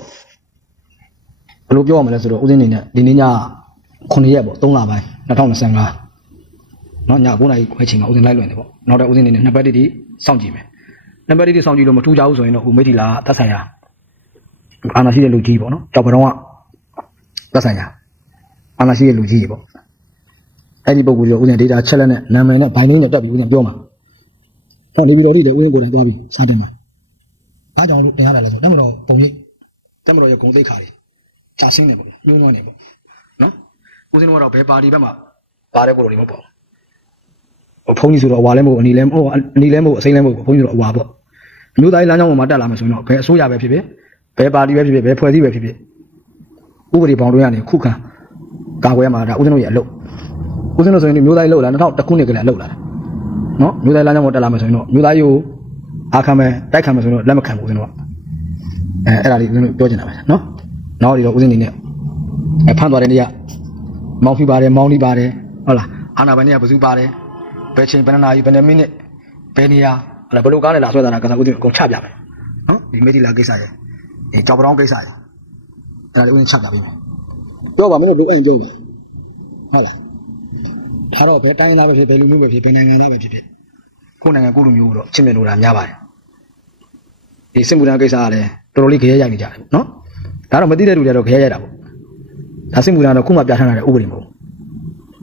ဘယ်လိုပြောရမလဲဆိုတော့ဦးရင်းနေနဲ့ဒီနေ့ည9ရက်ပေါ့3လပိုင်း2025နော်ည9နာရီခွဲချိန်မှာဦးစင်းလိုက်လွင်တယ်ပေါ့နောက်တော့ဦးစင်းနေနဲ့နှစ်ပတ်တိတိစောင့်ကြည့်မယ်နှစ်ပတ်တိတိစောင့်ကြည့်လို့မထူးကြဘူးဆိုရင်တော့ဟိုမိထီလာသက်ဆိုင်ရာအာနာရှိတဲ့လူကြီးပေါ့နော်ကြောက်ပတော့က သက်ဆိုင်ရာအာနာရှိတဲ့လူကြီးပေါ့အဲ့ဒီပုံကိုဦးစင်းဒေတာချက်လက်နဲ့နာမည်နဲ့ဘိုင်လေးနဲ့တက်ပြီးဦးစင်းပြောမှာဟောနေပြီးတော့ဒီလေဦးစင်းကိုယ်တိုင်သွားပြီးစတင်မှာအားကြောင့်လို့တင်ရတာလဲဆိုတက်မတော်ပုံရိပ်တက်မတော်ရဲ့ဂုံသိက္ခါတွေချာဆင်းတယ်ပေါ့ညှိုးနွမ်းတယ်ပေါ့နော်ဦးစင်းတို့ကတော့ဘယ်ပါတီဘက်မှာပါတဲ့ကိုလိုတွေမဟုတ်ပါဘူးဟိုဘုန်းကြီးဆိုတော့အဝါလဲမဟုတ်အနီလဲမဟုတ်အနီလဲမဟုတ်အစိမ့်လဲမဟုတ်ဘုန်းကြီးဆိုတော့အဝါပေါ့အမျိုးသားရေးလမ်းကြောင်းပေါ်မှာတက်လာမယ်ဆိုရင်တော့ဘယ်အစိုးရပဲဖြစ်ဖြစ်ဘယ်ပါတီပဲဖြစ်ဖြစ်ဘယ်ဖွဲ့စည်းပဲဖြစ်ဖြစ် ဥပဒေပေါင်းတွင်းကနေခုခံကာကွယ်မှာဒါဦးစင်းတို့ရဲ့အလုပ်ဦးစင်းတို့ဆိုရင်မျိုးသားရေးလောက်လာ2000ခုနှစ်ကလေးအလုပ်လာတာနော်မျိုးသားရေးလမ်းကြောင်းပေါ်တက်လာမယ်ဆိုရင်တော့မျိုးသားရေးကိုအားခံမယ်တိုက်ခံမယ်ဆိုရင်တော့လက်မခံဘူးဦးစင်းတို့ကအဲအဲ့ဒါလေးဦးစင်းတို့ပြောချင်တာပဲနော်နောက်ဒီတော့ဦးစင်းနေနဲ့အဲဖမ်းသွားတဲ့နေ့ကမောင်ဖီပါတယ်မောင်လီပါတယ်ဟုတ်လားအာနာပိုင်တွေကဘယ်သူပါတယ်ဘယ်ချိန်ဘယ်နှစ်နာရီဘယ်နှစ်မိနစ်ဘယ်နေရာဟုတ်လားဘယ်လိုကားနဲ့လာဆွဲတာလဲကစားဦးတင်အကုန်ချပြမယ်နော်ဒီမေဒီလာကိစ္စရဲ့ဒီကြောက်ပတောင်းကိစ္စရဲ့ အဲ့ဒါလေးဦးတင်ချပြပေးမယ်ပြောပါမင်းတို့လိုအပ်ရင်ပြောပါဟုတ်လားဒါတော့ဘယ်တိုင်းသားပဲဖြစ်ဘယ်လူမျိုးပဲဖြစ်ဘယ်နိုင်ငံသားပဲဖြစ်ဖြစ်ကိုယ်နိုင်ငံကိုယ်လူမျိုးကိုတော့ချစ်မြတ်လို့တာများပါတယ်ဒီစစ်မှုထမ်းကိစ္စကလည်းတော်တော်လေးခရဲရိုက်နေကြတယ်နော်ဒါတော့မသိတဲ့လူတွေကတော့ခရဲရိုက်တာပေါ့ဒါစစ်မှုထမ်းတော့ခုမှပြဋ္ဌာန်းထားတဲ့ဥပဒေမဟုတ်ဘူး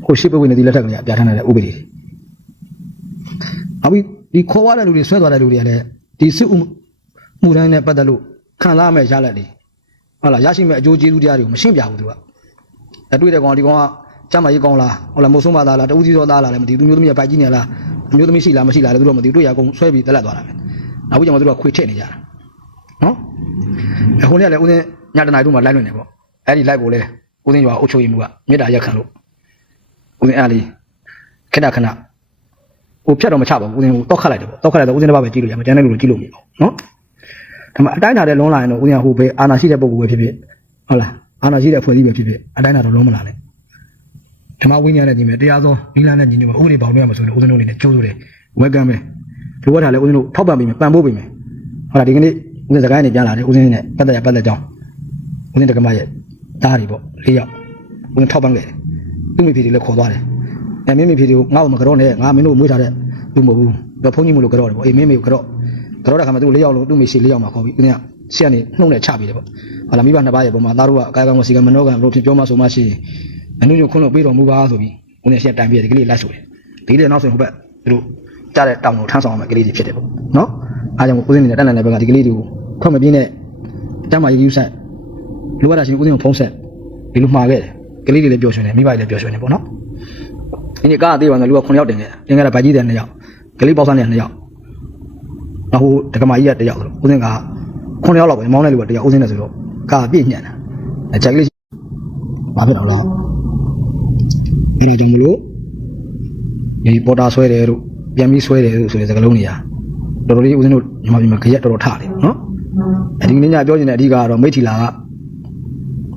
ဟိုရှိပဝိနတိလက်ထက်ကလေးကပြဋ္ဌာန်းထားတဲ့ဥပဒေတွေနောက်ပြီးဒီခေါ်ရတဲ့လူတွေဆွဲသွားတဲ့လူတွေကလည်းဒီစစ်ဥမှုထမ်းနဲ့ပတ်သက်လို့ခံလာမဲ့ရလက်တွေ ဟုတ်လားရရှိမဲ့အကျိုးကျေးဇူးတရားတွေကိုမရှင်းပြဘူးသူကအတွေ့တဲ့ကောင်ဒီကောင်ကကြမ်းမကြီးကောင်လားဟုတ်လားမုတ်ဆုံးမသားလားတဦးစီသောသားလားလည်းမသိဘူးသူမျိုးသမီးကပိုက်ကြီးနေလားအမျိုးသမီးရှိလားမရှိလားလည်းသူတို့မသိဘူးတွေ့ရကုန်ဆွဲပြီးတက်လက်သွားတာပဲနောက်ပြီးကျမှသူတို့ကခွေထည့်နေကြတာနော်အခုနေ့ကလည်းဦးစင်းညတနာရီတို့မှလိုက်လွင်နေပေါ့အဲ့ဒီလိုက်ဖို့လဲဦးစင်းရွာအုပ်ချုပ်ရေးမှုကမေတ္တာရက်ခံလို့ဦးစင်းအားလေးခဏခဏဟိုဖြတ်တော့မချပါဘူးဦးစင်းဟိုတောက်ခတ်လိုက်တယ်ပေါ့တောက်ခတ်လိုက်တော့ဦးစင်းတစ်ပါးပဲကြည့်လို့ရမှာကျန်တဲ့လူတွေကြည့်လို့မရဘူးနော် ဒါမှအတိုင်းထားတဲ့လုံးလာရင်တော့ဦးစင်းကဟိုပဲအာနာရှိတဲ့ပုံကူပဲဖြစ်ဖြစ်ဟုတ်လားအာနာရှိတဲ့အဖွဲ့အစည်းပဲဖြစ်ဖြစ်အတိုင်းထားတော့လုံးမလာနဲ့ဓမ္မဝိညာဉ်နဲ့ညီမယ်တရားသောမိလာနဲ့ညီညွတ်မယ်ဥပဒေပေါင်းရမှာဆိုရင်ဦးစင်းတို့အနေနဲ့ကြိုးစိုးတယ်ဝက်ကမ်းပဲလိုအပ်တာလည်းဦးစင်းတို့ထောက်ပံ့ပေးမယ်ပံ့ပိုးပေးမယ်ဟုတ်လားဒီကနေ့ဦးစင်းစကားနဲ့ပြန်လာတယ်ဦးစင်းနဲ့ပတ်သက်ရပတ်သက်ကြောင်းဦးစင်းတက္ကမရဲ့သားတွေပေါ့၄ယောက်ဝင်ထောက်ပံ့ခဲ့တယ်သူ့မိဖေတွေလည်းခေါ်သွားတယ်အဲမင်းမိဖေတွေကိုငါ့ကိုမကြောနဲ့ငါမင်းတို့မွေးထားတဲ့သူမဟုတ်ဘူးတော့ဖုန်းကြီးမလို့ကြောတယ်ပေါ့အေးမင်းမေကိုကြော ကြောတဲ့ခါမှာသူလေးယောက်လုံးသူ့မိရှိလေးယောက်မှာခေါ်ပြီးသူကဆရာနေနှုတ်နဲ့ချပြီးတယ်ပေါ့ဟာလာမိဘနှစ်ပါးရဲ့ပုံမှာသားတို့ကအကားကောင်ကစီကမနောကဘလို့ဖြစ်ပြောမှဆိုမှရှိရင်အနုညခွန်းလို့ပေးတော်မူပါဆိုပြီးဦးနဲ့ရှက်တိုင်ပြတယ်ဒီကလေးလိုက်ဆိုတယ်ဒီကလေးနောက်ဆိုရင်ဟိုဘက်သူတို့ကြားတဲ့တောင်ကိုထမ်းဆောင်အောင်ကလေးတွေဖြစ်တယ်ပေါ့နော်အားကြောင့်ဦးစင်းနေတဲ့တက်လန်တဲ့ဘက်ကဒီကလေးတွေကိုခွင့်မပြင်းနဲ့တမ်းမာရေးယူဆိုင်လိုအပ်တာချင်းဦးစင်းကိုဖုံးဆက်ဒီလိုမှာခဲ့တယ်ကလေးတွေလည်းပျော်ရွှင်တယ်မိဘတွေလည်းပျော်ရွှင်တယ်ပေါ့နော်ဒီနေ့ကားအသေးပါဆိုလူက9ယောက်တင်ခဲ့တင်ခဲ့တာဗိုက်ကြီးတဲ့2ယောက်ကလေးပေါက်ဆန်းတဲ့2ယောက်နောက် ဟိုတက္ကမကြီးက1ယောက်ဆိုတော့ဦးစင်းက9ယောက်လောက်ပဲမောင်းတဲ့လူက1ယောက်ဦးစင်းနဲ့ဆိုတော့ကားပြည့်ညံ့တာအကြိုက်ကလေးဘာဖြစ်တော့လဲအဲ့ဒီဒီလိုဒီပေါ်တာဆွဲတယ်တို့ပြန်ပြီးဆွဲတယ်တို့ဆိုတဲ့စကားလုံးတွေကတော်တော်လေးဦးစင်းတို့ညီမပြည်မှာခရက်တော်တော်ထတယ်နော်အဲဒီနေ့ညပြောချင်တဲ့အဓိကကတော့မိထီလာက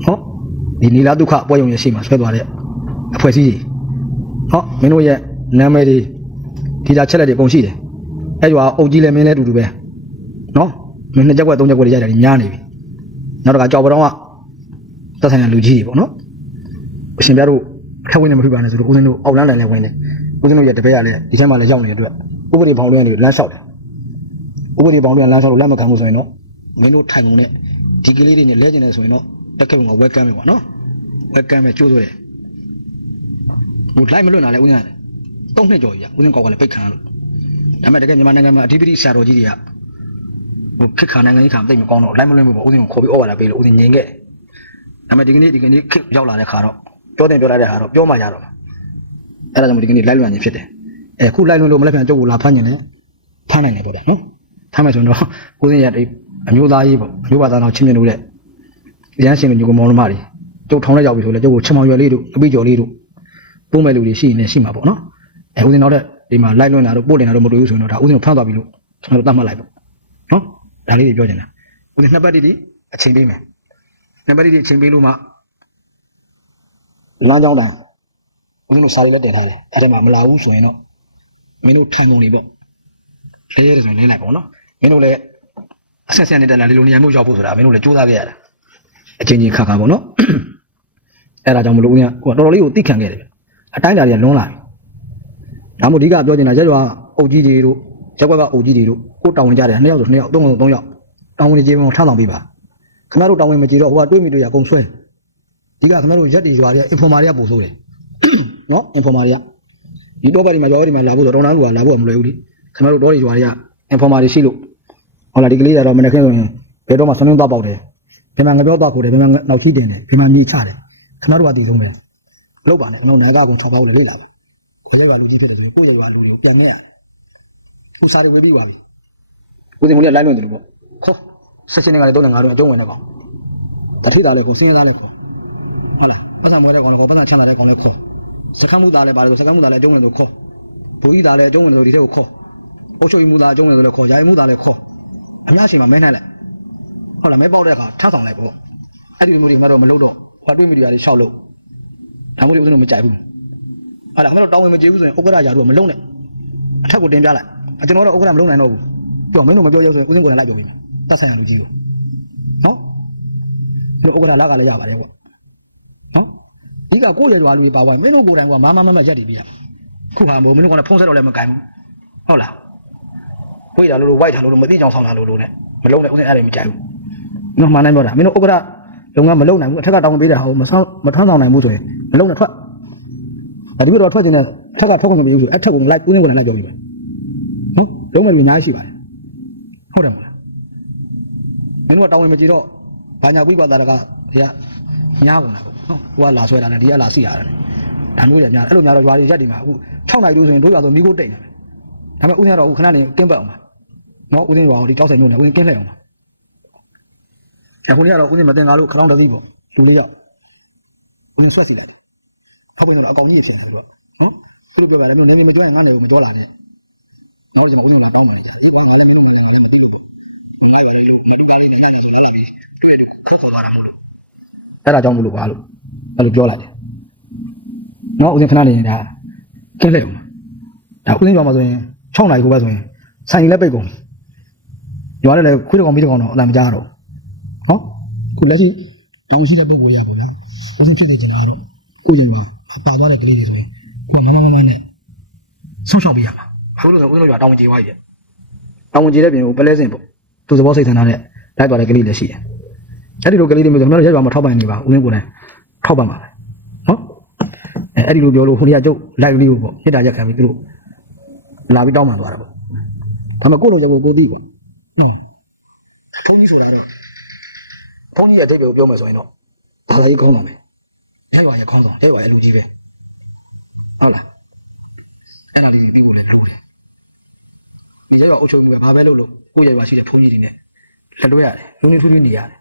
နော်ဒီနီလာဒုက္ခအပွဲရုံရဲ့ရှေ့မှာဆွဲသွားတဲ့အဖွဲ့အစည်းတွေဟောမင်းတို့ရဲ့နာမည်တွေဒီတာချက်လက်တွေအကုန်ရှိတယ် အဲ့ဒီကအုပ်ကြီးလည်းမင်းလည်းအတူတူပဲနော်မင်းနှစ်ချက်ကွက်သုံးချက်ကွက်တွေရိုက်တာတွေများနေပြီနောက်တစ်ခါကြောက်ပတောင်းကသက်ဆိုင်ရာလူကြီးတွေပေါ့နော်အရှင်ပြတို့အထက်ဝင်နေမဖြစ်ပါနဲ့ဆိုတော့ဦးဇင်းတို့အောက်လမ်းတိုင်လည်းဝင်တယ်ဦးဇင်းတို့ရဲ့တပည့်ကလည်းဒီထဲမှာလည်းရောက်နေတဲ့အတွက်ဥပဒေဘောင်တွေကနေလမ်းလျှောက်တယ်ဥပဒေဘောင်တွေကလမ်းလျှောက်လို့လက်မခံဘူးဆိုရင်တော့မင်းတို့ထိုင်ကုန်နဲ့ဒီကလေးတွေနဲ့လဲကျင်တယ်ဆိုရင်တော့တက်ခဲ့မှာဝက်ကမ်းပဲပေါ့နော်ဝက်ကမ်းပဲကျိုးဆိုတယ်ဟိုလိုက်မလွတ်လာလဲဦးဇင်းကတုံးနှစ်ကြော်ကြီးကဦးဇင်းကောက်ကလည်းပိတ်ခံလို့ ဒါပေမဲ့တကယ်မြန်မာနိုင်ငံမှာအဓိပတိဆရာတော်ကြီးတွေကဟိုခက်ခါနိုင်ငံကြီးခါမသိမကောင်းတော့လိုက်မလွတ်ဘူးပေါ့ဦးဇင်းကိုခေါ်ပြီးဩဝါဒပေးလို့ဦးဇင်းငြိမ်ခဲ့ဒါပေမဲ့ဒီကနေ့ဒီကနေ့ခက်ရောက်လာတဲ့ခါတော့ပြောတင်ပြောရတဲ့ခါတော့ပြောမှရတော့အဲ့ဒါကြောင့်ဒီကနေ့လိုက်လွတ်နေဖြစ်တယ်အဲခုလိုက်လွတ်လို့မလက်ပြန်ကျုပ်ကိုလာဖမ်းနေတယ်ဖမ်းနိုင်တယ်ပေါ့ဗျာနော်ဖမ်းမယ်ဆိုရင်တော့ဦးဇင်းရအမျိုးသားကြီးပေါ့အမျိုးပါသားတော်ချင်းမြင်လို့တဲ့ရမ်းရှင်လူညကိုမောင်နှမတွေကျုပ်ထောင်းလိုက်ရောက်ပြီဆိုလဲကျုပ်ကိုချမောင်ရွယ်လေးတို့အပိကျော်လေးတို့ပို့မဲ့လူတွေရှိနေရှိမှာပေါ့နော်အဲဦးစင်းတော့တဲ့ ဒီမှာလိုက်လွင်တာတို့ပို့တင်တာတို့မတွေ့ဘူးဆိုရင်တော့ဒါဦးစင်းကိုဖမ်းသွားပြီလို့ကျွန်တော်တို့တတ်မှတ်လိုက်ပေါ့နော်ဒါလေးတွေပြောချင်တာဦးစင်းနှစ်ပတ်တည်းဒီအချိန်ပေးမယ်နှစ်ပတ်တည်းဒီအချိန်ပေးလို့မှလမ်းကြောင်းတာဦးစင်းတို့စာရီလက်တင်ထားတယ်အဲ့ဒါမှမလာဘူးဆိုရင်တော့မင်းတို့ထိုင်ကုန်နေပေါ့လေးရဲဆိုရင်လေးလိုက်ပေါ့နော်မင်းတို့လည်းအဆက်ဆက်နဲ့တက်လာလေလိုနေရာမျိုးရောက်ဖို့ဆိုတာမင်းတို့လည်းစူးစမ်းခဲ့ရတာအချင်းချင်းခါခါပေါ့နော်အဲ့ဒါကြောင့်မလို့ဦးကဟိုတော်တော်လေးကိုသိခံခဲ့တယ်ဗျအတိုင်းတာတွေကလွန်းလာပြီ ဒါမှမဟုတ်အဓိကပြောချင်တာရက်ရွာအုပ်ကြီးတွေတို့ရက်ကွက်ကအုပ်ကြီးတွေတို့ကိုတောင်းဝင်ကြတယ်နှစ်ယောက်ဆိုနှစ်ယောက်သုံးယောက်သုံးယောက်တောင်းဝင်ကြေးဝင်ထမ်းဆောင်ပေးပါခင်ဗျားတို့တောင်းဝင်မကြေတော့ဟိုကတွေးမိတွေ့ရအကုန်ဆွဲဒီကခင်ဗျားတို့ရက်တွေရွာတွေက informer တွေကပို့ဆိုးတယ်နော် informer တွေကဒီတော့ပါဒီမှာရွာတွေမှာလာဖို့ဆိုတော့တောင်းတန်းလူကလာဖို့မလွယ်ဘူးလေခင်ဗျားတို့တော့တွေရွာတွေက informer တွေရှိလို့ဟုတ်လားဒီကလေးကတော့မနေ့ကဆိုရင်ဘယ်တော့မှဆွမ်းသွားပေါက်တယ်ဘယ်မှာငပြောတော့ခိုးတယ်ဘယ်မှာနောက်ချီတင်တယ်ဘယ်မှာမြေချတယ်ခင်ဗျားတို့ကတည်ဆုံးတယ်လောက်ပါနဲ့ကျွန်တော်နာကအကုန်6ပေါက်လေလေ့လာပါ ဘယ်လိုပါလူကြီးဖြစ်တယ်ဆိုရင်ကိုယ့်ရဲ့ရွာလူတွေကိုပြန်နေရဟိုစားတွေဝေးပြီးပါပြီဦးစင်မလေးကလိုက်လွန်တယ်လို့ပေါ့ခေါ်ဆက်ချင်းတွေကလည်းတော့ငါတို့အကျုံးဝင်တဲ့ကောင်တထိသားလည်းကိုစင်းသားလည်းခေါ်ဟုတ်လားပတ်စံမွေးတဲ့ကောင်လည်းခေါ်ပတ်စံချလာတဲ့ကောင်လည်းခေါ်စကမ်းမှုသားလည်းပါတယ်စကမ်းမှုသားလည်းအကျုံးဝင်လို့ခေါ်ဘူကြီးသားလည်းအကျုံးဝင်လို့ဒီတဲ့ကိုခေါ်ပိုးချိုမှုသားအကျုံးဝင်လို့လည်းခေါ်ရိုင်မှုသားလည်းခေါ်အများရှင်မှာမဲနိုင်လိုက်ဟုတ်လားမဲပေါက်တဲ့အခါထဆောင်လိုက်ပေါ့အဲ့ဒီမျိုးတွေငါတော့မလုပ်တော့ဟောတွေးမိတွေတွေရှောက်လို့ဒါမျိုးတွေဦးစင်းတို့မကြိုက်ဘူး ဟုတ်လားခင်ဗျားတို့တောင်းဝင်မကြည့်ဘူးဆိုရင်ဥက္ကရာယာတို့ကမလုံးနဲ့အထက်ကိုတင်ပြလိုက်အကျွန်တော်တော့ဥက္ကရာမလုံးနိုင်တော့ဘူးပြောမင်းတို့မပြောရဆိုရင်ဦးစင်းကိုယ်တိုင်လိုက်ပြောပြီးမယ်တတ်ဆိုင်ရလူကြီးကိုနော်အဲ့တော့ဥက္ကရာလက်ကလည်းရပါတယ်ကွာနော်ဒီကကိုယ့်ရဲ့ရွာလူတွေပါပါမင်းတို့ကိုယ်တိုင်ကမာမမမရက်တည်ပြရခုဟာမို့မင်းတို့ကလည်းဖုံးဆက်တော့လည်းမကင်ဘူးဟုတ်လားဝိတ်တာလို့လို့ဝိုက်တာလို့လို့မသိကြအောင်ဆောင်တာလို့လို့ ਨੇ မလုံးနဲ့ဦးစင်းအဲ့ဒါမကြိုက်ဘူးနော်မှန်တယ်ပြောတာမင်းတို့ဥက္ကရာလုံကမလုံနိုင်ဘူးအထက်ကတောင်းပေးတာဟောမဆောင်မထမ်းဆောင်နိုင်ဘူးဆိုရင်မလုံနဲ့ထွက် ဒါဒီဘက်တော့ထွက်တင်တဲ့ထက်ကထွက်ခွင့်မပေးဘူးဆိုအဲ့ထက်ကိုလိုက်ဦးစင်းကိုလည်းလိုက်ပြောပြီးမယ်နော်လုံးမဲ့လူအများကြီးရှိပါတယ်ဟုတ်တယ်မဟုတ်လားမင်းတို့ကတောင်းဝင်မကြည့်တော့ဘာညာကွိကွာတာတကဒီကညားကုန်တာပေါ့နော်ဟိုကလာဆွဲတာနဲ့ဒီကလာစီရတယ်ဒါမျိုးတွေများအဲ့လိုများတော့ရွာတွေရက်ဒီမှာအခု6နိုင်လို့ဆိုရင်တို့ရွာဆိုမိကိုတိတ်နေတယ်ဒါပေမဲ့ဦးစင်းကတော့အခုခဏနေကင်းပတ်အောင်ပါနော်ဦးစင်းရွာကိုဒီကြောက်ဆိုင်မျိုးနဲ့ဦးစင်းကင်းလှည့်အောင်ပါအခုနေ့ကတော့ဦးစင်းမတင်ကားလို့ခလောင်းတစ်စီးပေါ့လူလေးယောက်ဦးစင်းဆက်စီလိုက် တယ်ဟုတ်ပြီတော့အကောင်ကြီးဖြစ်နေတယ်နော်သူတို့ပြောတာလည်းငယ်ငယ်မကြွရင်ငါ့နယ်ကိုမတော်လာနဲ့နောက်ကျွန်တော်ဦးနေလာပေါင်းနေတာဒီကောင်ကလည်းမင်းတို့လည်းမသိကြဘူးခါခေါ်သွားတာမဟုတ်လို့အဲ့ဒါကြောင့်မလို့ပါလို့အဲ့လိုပြောလိုက်တယ်နော်ဦးစင်ခဏနေနေတာကင်းလိုက်အောင်ဒါဦးစင်ကြောင်မှာဆိုရင်6နိုင်ကိုပဲဆိုရင်ဆိုင်လည်းပိတ်ကုန်ရွာလည်းလည်းခွေးတကောင်ပြီးတကောင်တော့အလံမကြားတော့နော်ခုလက်ရှိတောင်းရှိတဲ့ပုံကိုရပါဗျာဦးစင်ဖြစ်နေချင်တာတော့ကိုကျင်ပါ ပါသွားတဲ့ကလေးတွေဆိုရင်ကိုကမမမမနဲ့ဆုံးရှောက်ပေးရမှာဘာလို့လဲဦးစင်တို့ရွာတောင်းဝင်ကြီးသွားပြီတောင်းဝင်ကြီးတဲ့ပြင်ကိုပလဲစင်ပေါ့သူသဘောစိတ်ဆန္ဒနဲ့လိုက်သွားတဲ့ကလေးလည်းရှိတယ်အဲ့ဒီလိုကလေးတွေမျိုးကျွန်တော်တို့ရက်ရွာမှာထောက်ပံ့နေပါဦးစင်ကိုယ်တိုင်ထောက်ပံ့ပါမယ်နော်အဲအဲ့ဒီလိုပြောလို့ခုနကကျုပ်လိုက်လေးကိုပေါ့မြစ်တာရက်ခံပြီးသူတို့လာပြီးတောင်းပန်သွားတာပေါ့ဒါမှကိုယ်လုံးချက်ကိုကိုသိပေါ့နော်ထုံးကြီးဆိုတာကတော့ထုံးကြီးရဲ့အတိတ်ကိုပြောမယ်ဆိုရင်တော့ဒါသာကြီးကောင်းပါမယ် ရက်ရွာရဲ့ခေါင်းဆောင်ရက်ရွာရဲ့လူကြီးပဲဟုတ်လားအဲ့ဒါလေးပြီးဖို့လည်းလုပ်တယ်ဒီရက်ရွာအုပ်ချုပ်မှုကဘာပဲလုပ်လို့ကိုယ့်ရက်ရွာရှိတဲ့ထုံးကြီးတွေနဲ့လက်လွဲရတယ်လူနေထူးထူးနေရတယ်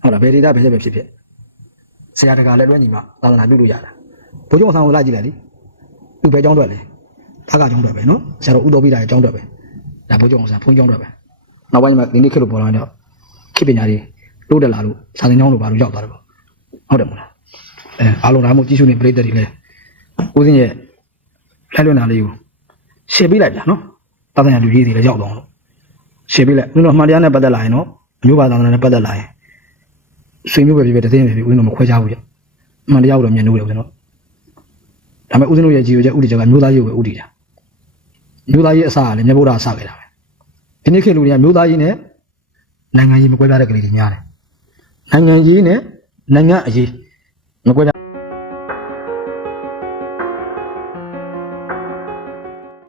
ဟုတ်လားဘယ်ဒေတာဘယ်ချက်ပဲဖြစ်ဖြစ်ဆရာတကာလည်းလွှဲညီမသာသနာပြုလို့ရတာဘိုးကျောင်းဆောင်ကိုလိုက်ကြည့်လိုက်လေသူပဲကျောင်းတွက်လေဘာကကျောင်းတွက်ပဲနော်ဆရာတော်ဥတော်ပြီးတာကျောင်းတွက်ပဲဒါဘိုးကျောင်းဆောင်ဘုန်းကျောင်းတွက်ပဲနောက်ပိုင်းမှာဒီနေ့ခေတ်လို့ပေါ်လာတော့ခေတ်ပညာတွေတိုးတက်လာလို့စာသင်ကျောင်းလိုပါလို့ရောက်သွားတယ်ပေါ့ဟုတ်တယ်မလား အဲအားလုံးဒါမှမဟုတ်ကြီးစုနေပြိတ္တတွေလည်းဦးစင်းရဲ့လိုက်လွင်တာလေးကိုရှင်းပေးလိုက်ဗျာနော်သာသနာလူကြီးတွေလည်းရောက်တော့လို့ရှင်းပေးလိုက်ဦးတို့အမှန်တရားနဲ့ပတ်သက်လာရင်တော့အမျိုးဘာသာသနာနဲ့ပတ်သက်လာရင်ဆွေမျိုးပဲဖြစ်ဖြစ်တသိန်းပဲဖြစ်ဦးတို့မခွဲခြားဘူးကြအမှန်တရားကိုတော့မြင်လို့ရတယ်ဦးဇင်းတို့ဒါပေမဲ့ဦးဇင်းတို့ရဲ့ကြည်ရွယ်ချက်ဥတီချက်ကမျိုးသားရေးကိုပဲဥတီတာမျိုးသားရေးအစကလည်းမြတ်ဗုဒ္ဓအစခဲ့တာပဲဒီနေ့ခေတ်လူတွေကမျိုးသားရေးနဲ့နိုင်ငံရေးမကွဲပြားတဲ့ကလေးတွေများတယ်နိုင်ငံရေးနဲ့နိုင်ငံအရေး မကွဲပြား